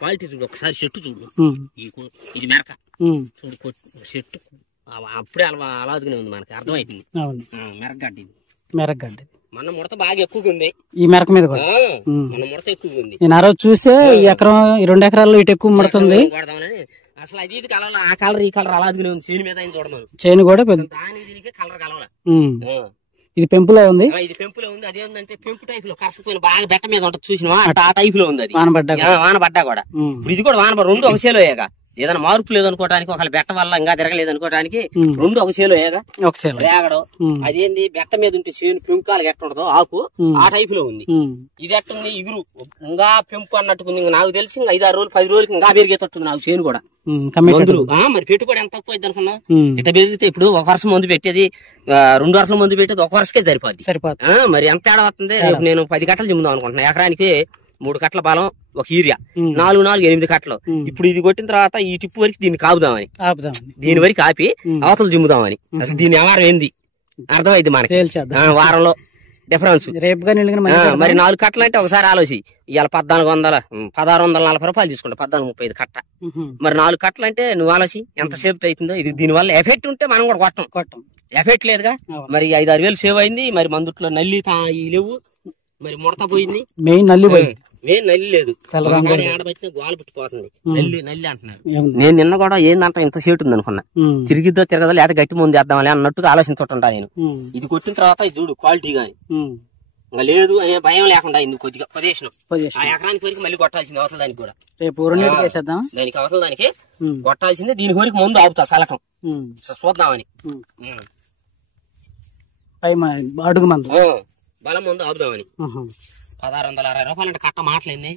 Quality చూడు ఒకసారి చెట్టు చూడు. ఇది మెరక చూడు చెట్టు అప్పుడే అలాదుగానే ఉంది, మనకి అర్థమైంది. మెరగడ్డ ఇది, మెరగడ్డ. మన ముడత బాగా ఎక్కువగా ఉంది ఈ మెరక మీద కూడా. మన ముడత ఎక్కువగా ఉంది. నేను ఆ రోజు చూసే ఎకరం 2 ఎకరాల్లో ఇటు ఎక్కువ ముడుతుంది. అసలు అది ఇది కలవాలి, ఆ కలర్ ఈ కలర్ అలాదుగానే ఉంది. చేను మీద చూడమను, చేను కూడా దాని దీనికి కలర్ కలవాలి. ఇది పెంపులో ఉంది, ఇది పెంపులో ఉంది. అదేంటంటే పెంపు టైప్ లో కరసపోయిన బాగా బెట్ట మీద ఉంటుంది చూసినా, ఆ టైప్ లో ఉంది. అది వాన పడ్డా కూడా. ఇప్పుడు ఇది కూడా వాన రెండు ఒక సేలో ఏగా. ఏదైనా మార్పు లేదనుకోవడానికి, ఒకవేళ బెట్ట వల్ల ఇంకా తిరగలేదు అనుకోవడానికి రెండు ఒక సేలో ఏగా ఒక సేలో రేగడం. అదేంది బెట్ట మీద ఉంటే చేను పెంకాలు ఎట్ట ఉండదో ఆకు ఆ టైప్ లో ఉంది. ఇది ఎట్టుంది ఇగురు ఇంకా పెంపు అన్నట్టుకుంది. నాకు తెలిసి ఇంకా 5-6 రోజులు 10 రోజులకి ఇంకా పెరిగేటట్టుంది నాకు చేను కూడా. మరి పెట్టుబడి ఎంత తక్కువ అయింది అనుకున్నా? ఇట్లా పెరిగితే ఇప్పుడు 1 వర్షం మందు పెట్టేది 2 వర్షాల మందు పెట్టేది 1 వర్షకే సరిపోద్ది. మరి ఎంత తేడా వస్తుంది? నేను 10 కట్టలు చెమ్ముదాం అనుకుంటున్నా. ఎకరానికి 3 కట్టల బలం, ఒక యూరియా, 4-8 కట్టలు. ఇప్పుడు ఇది కొట్టిన తర్వాత ఈ టిప్పు వరకు దీన్ని కాపుదామని, దీని వరకు ఆపి అవతలు జిమ్ముదామని. అసలు దీని వ్యవహారం ఏంది అర్థమైంది మనకి వారంలో డిఫరెన్స్. మరి 4 కట్టలు అంటే ఒకసారి ఆలోచి, ఇవాళ 1640 రూపాయలు తీసుకుంటా, 1435 కట్ట. మరి 4 కట్టలు అంటే నువ్వు ఆలోచి ఎంత సేఫ్టీ అవుతుందో. ఇది దీని వల్ల ఎఫెక్ట్ ఉంటే మనం కూడా కొట్టం, ఎఫెక్ట్ లేదుగా. మరి 5-6 వేలు సేవ్ అయింది. మరి మందుట్లో నల్లి లేవు, మరి ముడత పోయింది. మెయిన్ నల్లి లేదు, ఆడబట్టిన గోలు పుట్టిపోతుంది. నల్లి అంటున్నారు. నేను నిన్న కూడా ఏందంట ఇంత సేటు ఉంది అనుకున్నా. తిరిగిద్దో తిరగదో లేదా గట్టి ముందు వేద్దామని అన్నట్టుగా ఆలోచించుంటా నేను. ఇది కొట్టిన తర్వాత ఇది చూడు క్వాలిటీ గాని ఇంకా లేదు అనే భయం లేకుండా అయింది. కొద్దిగా పొజిషన్ ఆ ఎకరానికి వరకు మళ్ళీ కొట్టాల్సింది అవతల దానికి కూడా. దానికి అవతల దానికి కొట్టాల్సింది. దీని వరకు ముందు ఆపుతా సలకం చూద్దామని, అడుగు మందు బలం ముందు ఆపుదామని. 1660 రూపాయలు అంటే కట్ట మాటలేంది.